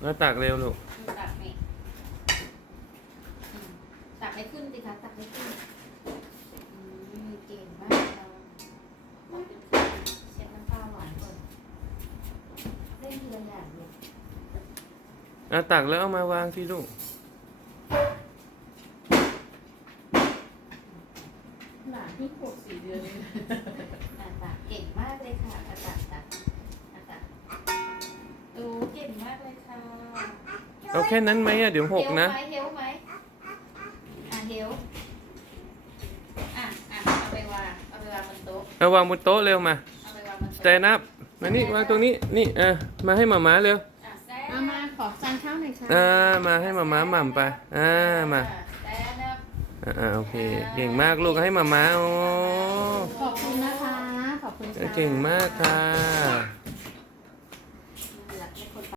แล้วตักเร็วลูกตักนี่อืมตักไม่ขึ้นสิคะตักไม่ขึ้นอืมเก่งมากเราเช็ดน้ำปลาหวานก่อนเล่นทีละอย่างเลยแล้วตักแล้วเอามาวางที่ลูกหลานที่ขวบสี่เดือนเองอาตักเก่งมากเลยค่ะอาตัก เอาแค่นั้นไหมอะเดี๋ยวหกนะเฮลไหมเฮลไหมอะเฮลอะอะเอาไปวางเอาไปวางบนโต๊ะเอาวางบนโต๊ะเร็วมาเอาไปวางบนสโต๊ะแตน d ั p มานี่วางตรงนี้นี่เออมาให้หมาม้าเร็วอะแซ่เอามาขอจานข้าวหน่อยค่ะอ่ามาให้หมาม้าหม่ำไปอ่ามาแซ่นะอ่าอ่าโอเคเก่งมากลูกให้หมาม้าโอ้ขอบคุณนะคะ ขอบคุณค่ะ เก่งมากค่ะ